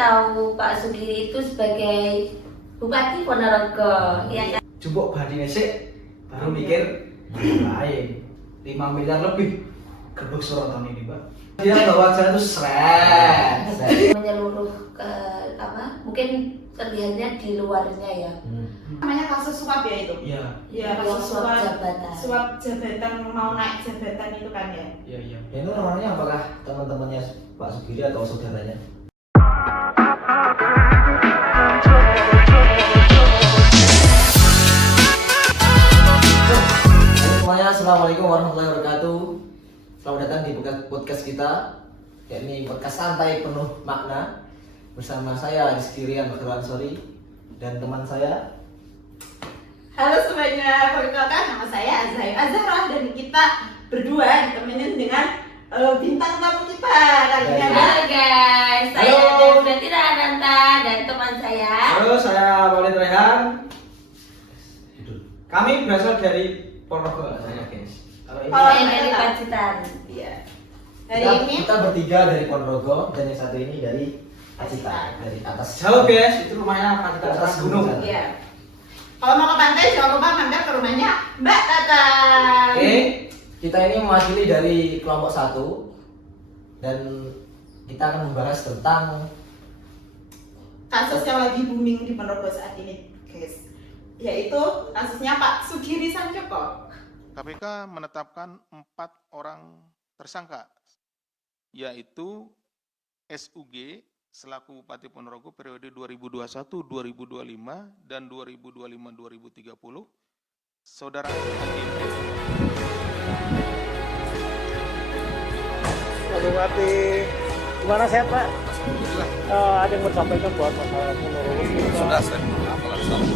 tahu Pak Sugiri itu sebagai Bupati Ponorogo, ya kan? Jupuk bandingnya sih, baru mikir lain 5 miliar lebih gerbek Sorotan ini, Pak. Dia bawa jalan itu seret. Menyeluruh ke mungkin terlihatnya di luarnya ya. Namanya kasus suap ya itu? Iya. Iya, Kasus kasus suap suap jabatan. Suap jabatan, mau naik jabatan itu kan ya? Iya. Itu orangnya apakah teman-temannya Pak Sugiri atau saudaranya? Semuanya, assalamualaikum warahmatullahi wabarakatuh. Selamat datang di podcast kita, yakni podcast santai penuh makna. Bersama saya Rizky Rian Bakhransori dan teman saya. Halo semuanya, perkenalkan nama saya Azhara dan kita berdua ditemenin dengan bintang tamu kita kali ini. Halo guys, saya Halo. Devina Ananta dan teman saya. Halo, saya Maulid Rehan. Kami berasal dari Ponorogo, saya guys. Kalau ini Oh, Saya dari Pacitan. Iya. Hari Kita, ini kita bertiga dari Ponorogo dan yang satu ini dari Pacitan, dari atas. jauh guys, itu rumahnya Pak, kita atas gunung. iya. Kalau mau ke pantai jangan lupa mampir ke rumahnya Mbak Tata. Oke. Kita ini mewakili dari kelompok 1 dan kita akan membahas tentang Kasus yang lagi booming di Ponorogo saat ini, guys. Yaitu kasusnya Pak Sugiri Sancoko. KPK menetapkan 4 orang tersangka, yaitu SUG selaku Bupati Ponorogo periode 2021-2025 dan 2025-2030, Saudara AGP. Pak Bupati, gimana sehat Pak? Ada yang mau disampaikan buat masyarakat Ponorogo? Sudah, saya apalah salah.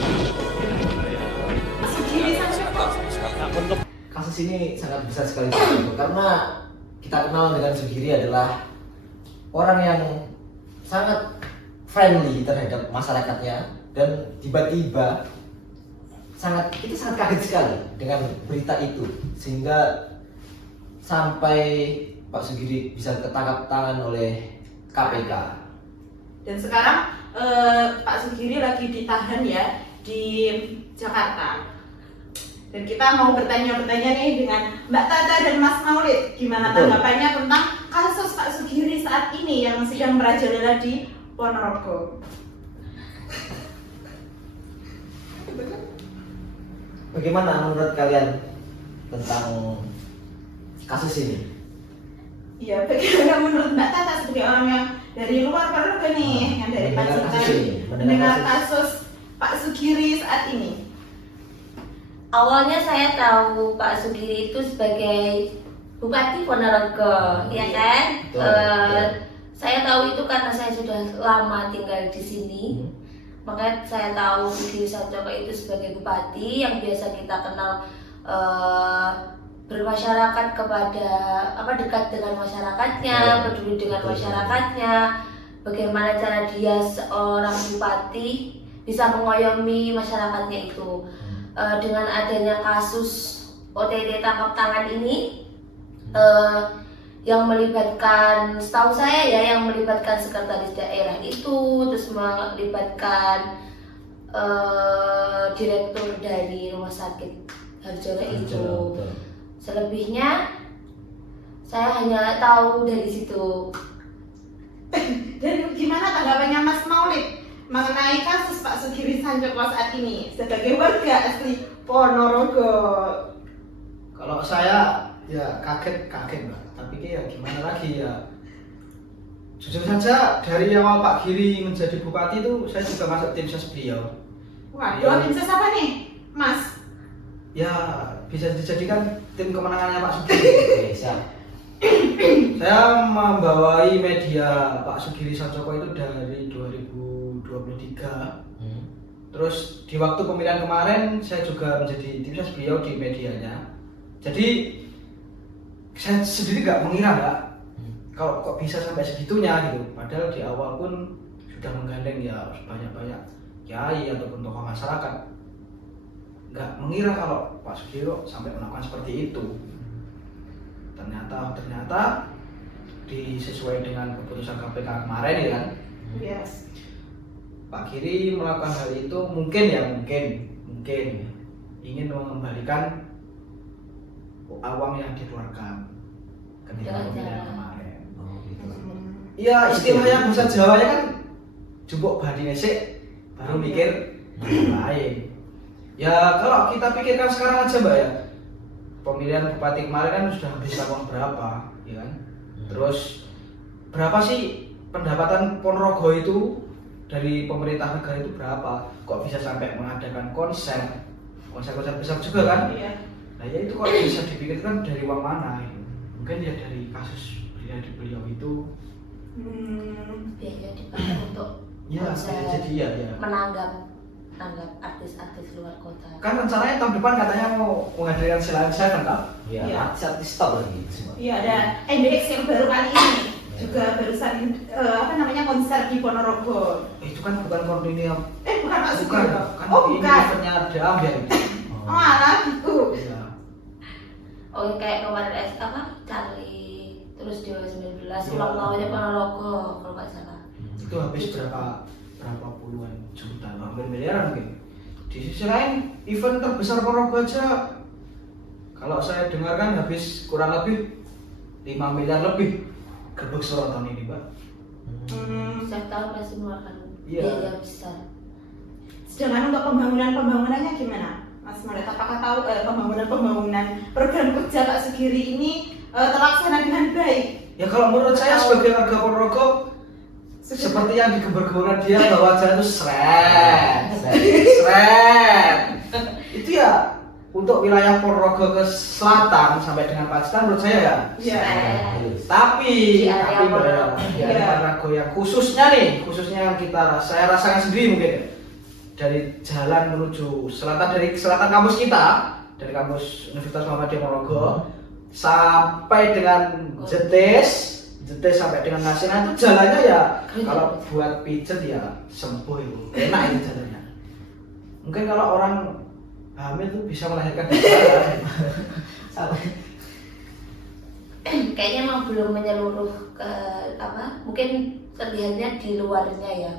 Pak Sugiri Sancoko. Nah, untuk kasus ini sangat besar sekali karena kita kenal dengan Sugiri adalah orang yang sangat friendly terhadap masyarakatnya dan tiba-tiba kita sangat kaget sekali dengan berita itu sehingga sampai Pak Sugiri bisa ketangkap tangan oleh KPK. Dan sekarang Pak Sugiri lagi ditahan ya di Jakarta. Dan kita mau bertanya-bertanya nih dengan Mbak Tata dan Mas Maulid, gimana Betul. tanggapannya tentang kasus Pak Sugiri saat ini yang sedang merajalela di Ponorogo. Bagaimana menurut kalian tentang kasus ini? Iya, bagaimana menurut Mbak Tata sebagai orang yang dari luar Ponorogo nih, yang dari Mendengar Pacitan, kasus ini, mendengar kasus Pak Sugiri saat ini? Awalnya saya tahu Pak Sugiri itu sebagai Bupati Ponorogo, ya kan? Betul, betul. Saya tahu itu karena saya sudah lama tinggal di sini. Makanya saya tahu Sugiri Sancoko itu sebagai bupati yang biasa kita kenal bermasyarakat kepada dekat dengan masyarakatnya, Ya, peduli dengan betul. masyarakatnya. Bagaimana cara dia seorang bupati bisa mengayomi masyarakatnya itu. Dengan adanya kasus OTT tangkap tangan ini yang melibatkan, setahu saya ya, yang melibatkan sekretaris daerah itu, terus melibatkan direktur dari rumah sakit Harjono itu. Betul. Selebihnya saya hanya tahu dari situ. Dan gimana tanggapannya Mas Maulid mengenai kasus Pak Sugiri Sancoko saat ini sebagai warga asli Ponorogo? Kalau saya ya kaget Mbak, tapi ya gimana lagi ya. Jujur saja dari awal Pak Giri menjadi bupati itu saya juga masuk tim ses beliau. Waduh, tim ses apa nih, Mas? Ya bisa dijadikan tim kemenangannya Pak Sugiri. Oke, siap. Saya membawai media Pak Sugiri Sancoko itu dari 2023. Terus di waktu pemilihan kemarin saya juga menjadi tim ses beliau di medianya. Jadi saya sendiri nggak mengira Mbak, kalau kok bisa sampai segitunya gitu. Padahal di awal pun sudah menggandeng ya banyak-banyak kiai ataupun tokoh masyarakat. Nggak mengira kalau Pak Sugiri sampai melakukan seperti itu. Ternyata disesuai dengan keputusan KPK kemarin ya kan. Yes. Pak Giri melakukan hal itu mungkin ingin mengembalikan uang yang dikeluarkan ketika pemilihan kemarin. Oh, gitu. Iya, istilahnya bahasa Jawanya kan jupuk badi nesik baru mikir lain. Ya kalau kita pikirkan sekarang aja Mbak ya, pemilihan bupati kemarin kan sudah habis tahun berapa, ya kan? Terus berapa sih pendapatan Ponorogo itu dari pemerintah negara itu berapa? Kok bisa sampai mengadakan konser besar juga kan? Iya. Nah ya itu kok bisa dipikirkan dari uang mana? Gitu. Mungkin ya dari kasus beliau itu. Biaya dipakai untuk Ya, konser jadi ya. menanggap artis-artis luar kota. Kan rencananya tahun depan katanya mau menghadirkan Silent Seven kan? Iya, Iya. artis stop lagi semua. Iya, ada NDX yang baru kali ini juga barusan konser di Ponorogo. Itu kan bukan koordinir. Bukan Pak Bukan, Sugiro. kan Oh, ini bukan. eventnya ada ambil. Oh, alah gitu. Iya. Oh kayak kemarin Charlie, terus 2019 Iya. ulang tahunnya Ponorogo kalau nggak salah. Itu habis berapa puluhan juta, hampir miliaran mungkin. Di sisi lain, event terbesar Ponorogo aja kalau saya dengarkan habis kurang lebih 5 miliar lebih gerbek Suro tahun ini, Pak. Setiap tahun masih mengeluarkan Iya. biaya besar. Sedangkan untuk pembangunannya gimana? Mas Maret, apakah tahu pembangunan program kerja Pak Sugiri ini terlaksana dengan baik? Ya kalau menurut saya sebagai warga Ponorogo seperti yang digembar-gemborkan dia bahwa jalan itu seret. Itu ya untuk wilayah Ponorogo ke selatan sampai dengan Pacitan menurut saya ya. Iya. Tapi Di area Ponorogo. di area Ponorogo yang khususnya yang saya rasakan sendiri mungkin ya. Dari jalan menuju selatan, dari selatan kampus kita, dari kampus Universitas Muhammadiyah Ponorogo sampai dengan Jetis sampai dengan Nasional itu jalannya ya kalau buat pijet ya sembuh itu enak itu jalannya. Mungkin kalau orang hamil tuh bisa melahirkan di sana. Kayaknya emang belum menyeluruh ke mungkin terlihatnya di luarnya ya.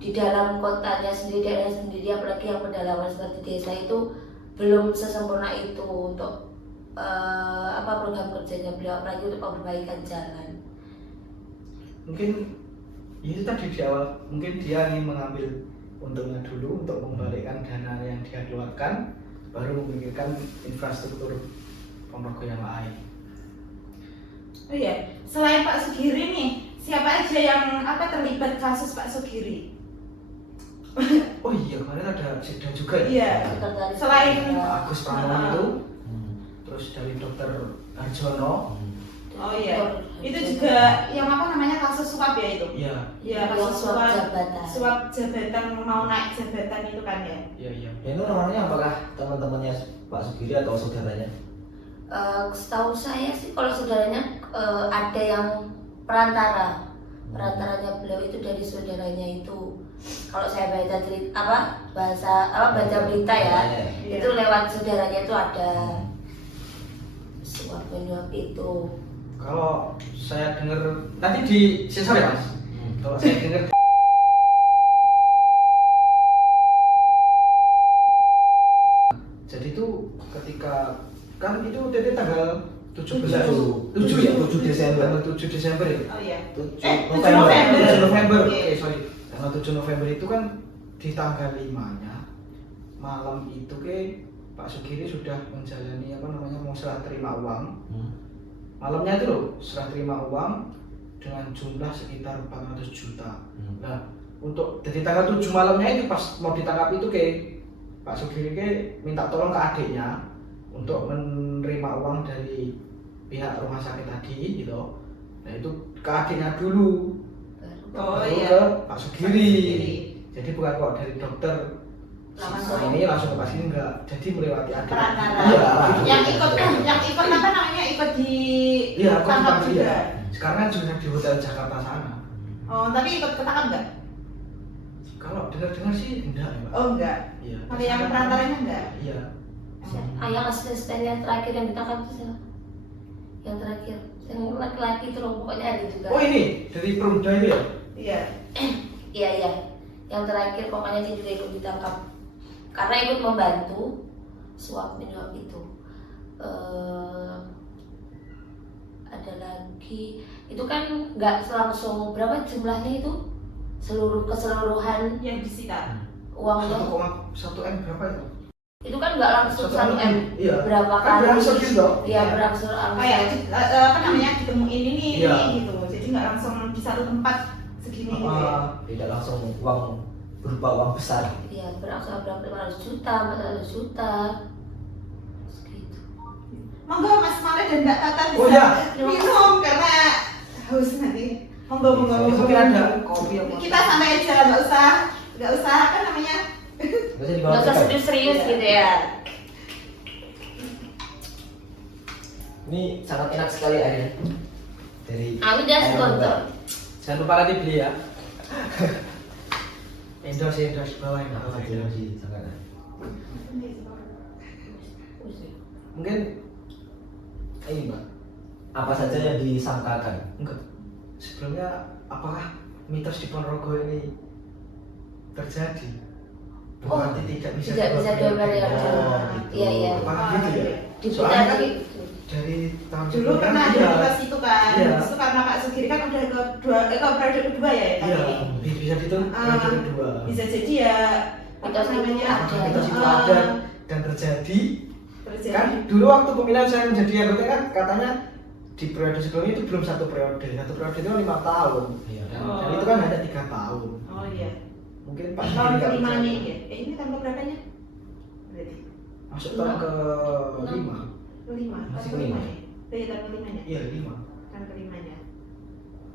Di dalam kotanya sendiri, daerahnya sendiri, apalagi yang pedalaman seperti desa itu belum sesempurna itu untuk program kerjanya beliau, apalagi untuk perbaikan jalan. Mungkin itu tadi di awal, mungkin dia ingin mengambil untungnya dulu untuk mengembalikan dana yang dia keluarkan, baru memikirkan infrastruktur Ponorogo yang lain. Oh iya, selain Pak Sugiri nih, siapa aja yang terlibat kasus Pak Sugiri? Oh iya, kemarin ada Sida juga ya? Iya. Sekretaris Selain Jenderal. Agus Pramono itu, terus dari Dokter Harjono. Oh iya, itu juga yang kasus suap ya itu? Iya. Iya, Yang kasus suap jabatan. Suap jabatan mau naik jabatan itu kan ya? Iya. Ya, itu orangnya apakah teman-temannya Pak Sugiri atau saudaranya? Setahu saya sih kalau saudaranya ada yang perantaranya beliau itu dari saudaranya itu. Kalau saya baca baca berita ya, Iya. itu lewat saudaranya itu ada suap menyuap itu. Kalau saya dengar nanti di sensor ya Mas. Kalau saya dengar jadi itu ketika kan itu TT tanggal 17 ya? 7 Desember. Tanggal 7 Desember ya? Oh iya. 7 November. 7 November. Oke. Sorry. Tanggal 7 November itu kan di tanggal 5-nya malam itu Pak Sugiri sudah menjalani mau serah terima uang. Malamnya itu loh serah terima uang dengan jumlah sekitar 400 juta. Nah, untuk dari tanggal 7 malamnya itu pas mau ditangkap itu Pak Sugiri minta tolong ke adiknya untuk menerima uang dari pihak rumah sakit tadi gitu. Nah, itu ke adiknya dulu. Oh Baru iya. ke Pak Sugiri. Jadi bukan kok dari dokter Langsung. ini langsung ke Pak Sugiri enggak. Jadi melewati adik. Perantara. Iya. Yang ikut di Iya, aku tangkap juga. juga. Sekarang kan juga di hotel Jakarta sana. Oh, tapi ikut ketangkap nggak? Kalau dengar-dengar sih enggak ya, Pak. Oh enggak. Iya. Tapi yang perantaranya enggak? Iya. Yang asisten yang terakhir yang ditangkap itu siapa? Yang terakhir, yang laki-laki itu loh pokoknya ada juga. Oh ini dari Perumda itu ya? Iya. Iya. Yang terakhir pokoknya dia juga ikut ditangkap karena ikut membantu suap menyuap itu. Ada lagi itu kan nggak langsung berapa jumlahnya itu keseluruhan Yang disita. uangnya 1,1 M berapa itu kan nggak langsung 1 M Iya. berapa Kan kali berangsur gitu. ya berangsur Kayak apa namanya ditemuin ini Iya. gitu. Jadi nggak langsung di satu tempat segini gitu ya. Tidak langsung uang berupa uang besar. ya berangsur berapa 500 juta 400 juta segitu. Monggo Mas Male dan Mbak Tata bisa Oh, iya. minum karena haus nanti. Monggo. Mungkin ada kopi apa? Kita sampai aja nggak usah apa namanya. Biasanya di Nggak usah bawah serius-serius Iya. gitu ya. Ini sangat enak sekali airnya. Dari Aku udah air sponsor. obat. Jangan lupa nanti beli ya. Endorse bawain. Jadi sangat enak. Mungkin ini Mbak. Apa saja yang disangkakan? Enggak. Sebelumnya apakah mitos di Ponorogo ini terjadi? Berarti tidak bisa dua periode. Oh, gitu. Iya. Apakah gitu ya? Di Soalnya kan gitu. dari tahun Dulu sebelumnya pernah ada iya. mitos itu kan. Iya. Itu karena Pak Sugiri kan udah ke periode kedua ya Iya, tadi. bisa dihitung periode kedua. Bisa jadi ya apa Mitos itu namanya? Apakah mitos itu Ah, ada dan terjadi? terjadi. Kan dulu waktu pemilihan saya menjadi anggota kan katanya di periode sebelumnya itu belum satu periode itu 5 tahun. Iya. Dan itu kan hanya 3 tahun. Oh iya. Mungkin Pak Tahun Sugiri nggak kelima percaya. nih ya. Ini tahun keberapanya? Berarti Masuk tahun ke 5. kelima. Masih Tahun kelima. ya? Iya tahun kelimanya. Iya 5. Tahun kelimanya.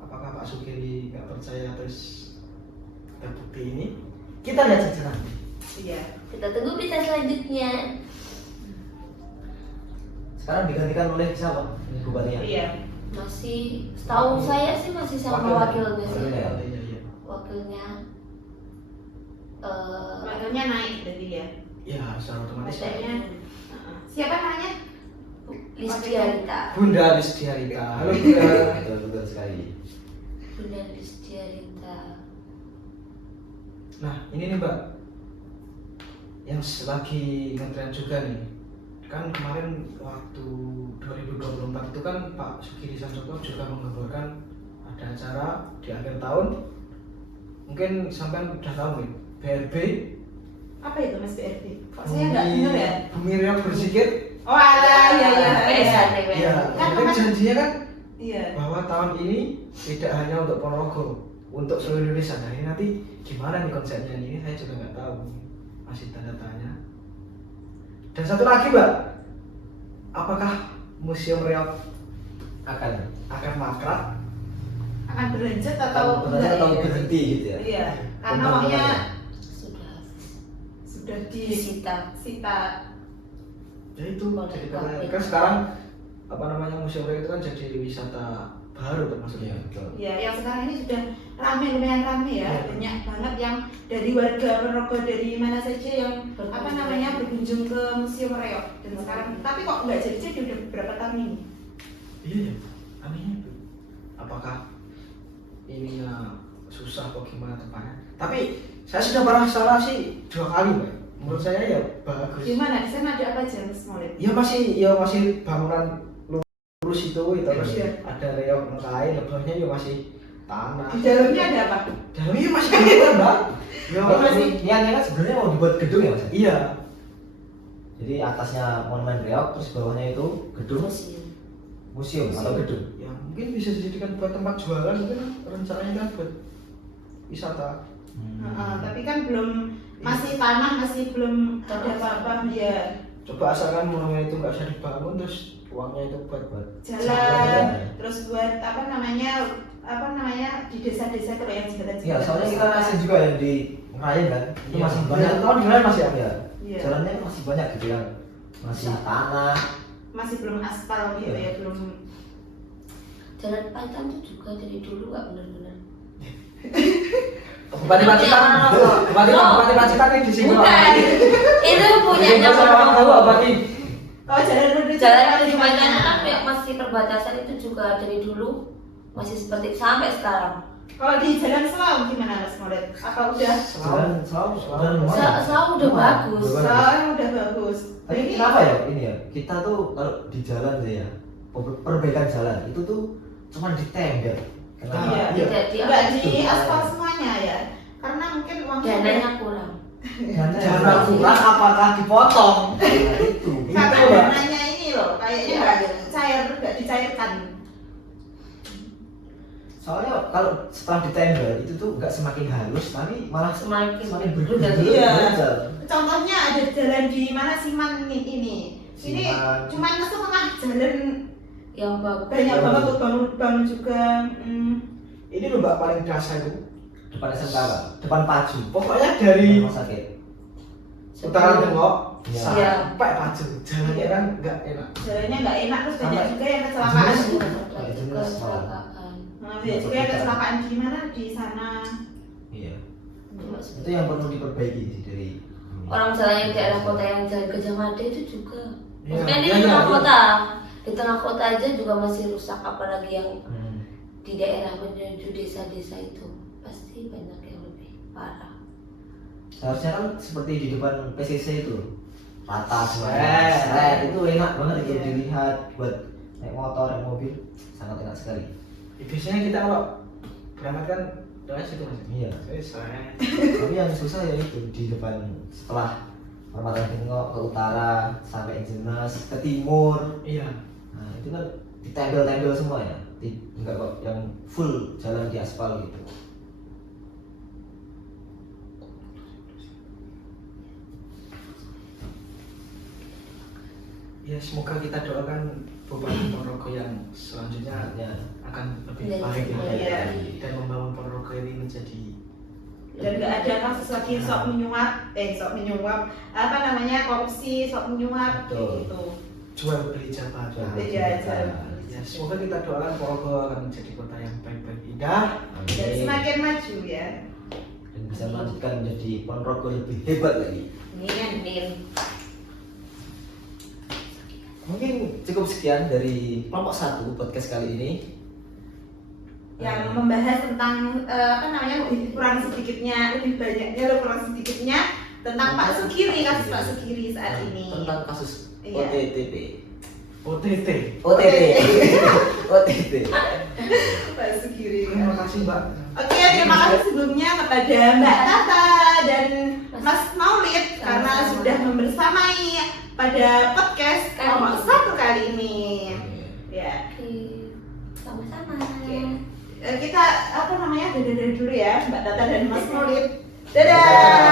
Apakah Pak Sugiri nggak percaya terus terbukti ini? Kita lihat saja nanti. Iya. Kita tunggu berita selanjutnya. Sekarang digantikan oleh siapa? Ini bupatinya. Iya. Masih setahu saya sih masih sama wakilnya sih. Wakilnya. Iya. Wakilnya Wakilnya naik berarti ya. Ya, secara otomatis. Wakilnya siapa namanya? Listiarita. Bunda Listiarita. Halo Bunda. Betul sekali. Bunda Listiarita. Nah, ini nih Mbak, yang lagi ngetren juga nih. Kan kemarin waktu 2024 itu kan Pak Sugiri Sancoko juga menggemborkan ada acara di akhir tahun. Mungkin sampai udah tahu nih, BRB. Apa itu Mas BRB? Kok saya nggak dengar ya? Bumi Riau Berzikir. Oh alah, iya. Pesan deh, Iya, Kan kan janjinya kan Iya. bahwa tahun ini tidak hanya untuk Ponorogo, untuk seluruh Indonesia. Nah, ini nanti gimana nih konsepnya ini? Saya juga nggak tahu, masih tanda tanya. Dan satu lagi Mbak, apakah Museum Riau akan mangkrak? Akan berlanjut atau enggak atau ya? berhenti gitu ya? Iya. Karena Pembangunannya. uangnya Sudah sudah disita. disita. Ya itu, Kalau jadi dari kan sekarang apa namanya Museum Riau itu kan jadi wisata baru termasuknya. Betul. Ya, yang sekarang ini sudah lumayan rame ya. Iya. Banyak banget yang dari warga Ponorogo dari mana saja yang apa namanya berkunjung ke Museum Riau. Dan sekarang tapi kok nggak jadi udah beberapa tahun ini. Iya, ya. Anehnya itu. Apakah ininya susah atau gimana tepatnya? Tapi saya sudah pernah salah sih 2 kali, Mbak. Menurut saya ya bagus. Gimana? Di sana ada apa aja Mas Maulid? Ya masih bangunan lurus itu terus Iya. ada reok kain, lebahnya ya masih tanah. Di dalamnya ada apa? Dalamnya masih bangunan, Mbak. Ya Oh, masih. niatnya kan sebenarnya mau dibuat gedung ya Mas? Iya. Jadi atasnya monumen Riau, terus bawahnya itu gedung museum atau gedung. Ya mungkin bisa dijadikan buat tempat jualan mungkin rencananya kan buat wisata. Tapi kan belum masih tanah, masih belum ada apa-apa ya. Coba asalkan monumen itu nggak bisa dibangun terus uangnya itu buat Jalan, terus buat apa namanya di desa-desa kalau yang jembatan. Iya, soalnya kita masih juga yang di Ngerayan kan, itu Iya. masih banyak. Tahun di Ngerayan masih ada. Ya, Iya. jalannya masih banyak gitu yang masih tanah. Masih belum aspal gitu Iya. ya, belum. Jalan Paitan tuh juga dari dulu nggak benar-benar. Bupati Pacitan, Bupati Pacitan ini di sini. Bukan. Itu punyanya Tahu apa nih? Oh, jalan menuju Jalan menuju Paitan kan masih perbatasan itu juga dari dulu masih seperti sampai sekarang Kalau di Jalan Selau gimana Mas Maulid? Apa udah? Selalu udah bagus. Selau udah bagus. Tapi kenapa ya ini ya? Kita tuh kalau di jalan aja ya, perbaikan jalan itu tuh cuma ditembel. Kenapa? Iya. Tidak Enggak di diatur. aspal semuanya ya. Karena mungkin uangnya Dananya kurang. Dana kurang apakah dipotong? Nah, itu. karena Mbak. dananya ini loh kayaknya nggak dicairkan. Soalnya kalau setelah ditembel itu tuh nggak semakin halus, tapi malah Semakin berubah. Iya. Contohnya ada jalan di mana Siman ini. Ini Siman. cuman setengah jalan yang bagus. banyak banget tuh bangun juga. Ini loh Mbak paling kerasa itu. Depan Sentara, depan Paju. Pokoknya dari Rumah sakit. utara tengok Iya. sampai Paju jalannya kan nggak enak. Jalannya nggak enak terus banyak Sampai- juga yang kecelakaan. Kecelakaan. Banyak juga yang kecelakaan di mana di sana. Iya. Cuma Itu yang perlu diperbaiki sih dari orang jalan yang daerah kota yang jalan Gajah Mada itu juga. Iya, Maksudnya ini iya, di tengah iya. kota. Di tengah kota aja juga masih rusak, apalagi yang Hmm. di daerah menuju desa-desa itu pasti banyak yang lebih parah. Seharusnya kan seperti di depan PCC itu rata Seret. semuanya. Seret. Itu enak banget itu Iya. dilihat buat naik motor, naik mobil, sangat enak sekali. Ya, biasanya kita kalau berangkat kan doa situ mas. Iya. Saya Tapi yang susah ya itu di depan setelah Perempatan Tengok ke utara sampai Jenas ke timur. iya. Nah itu kan ditempel-tempel semua ya. Enggak kok yang full jalan di aspal gitu. Ya semoga kita doakan Bupati Ponorogo yang selanjutnya Ya. akan lebih Iya, baik iya. dan membangun Ponorogo ini menjadi Dan nggak ada kasus lagi sok menyuap, apa namanya korupsi, sok menyuap Betul. gitu. jual beli jabatan. Iya, Ya, semoga kita doakan Ponorogo akan menjadi kota yang baik-baik indah. Dan Amin. semakin maju ya. Dan bisa melanjutkan menjadi Ponorogo lebih hebat lagi. Amin. Mungkin cukup sekian dari kelompok 1 podcast kali ini. Yang membahas tentang apa namanya lebih kurang sedikitnya, lebih banyaknya, lebih kurang sedikitnya tentang Pak Sukiri, kasus Pak Sukiri saat ini. Tentang kasus Iya. OTTP. OTT. OTT. OTT. Pak Sukiri. Terima kasih Mbak. Oke, terima kasih sebelumnya kepada Mbak Tata dan Mas Maulid karena sudah membersamai pada podcast nomor 1 kali ini. Ya. Oke. Sama-sama. Kita apa namanya dadah dulu ya Mbak Tata dan Mas Maulid. Dadah.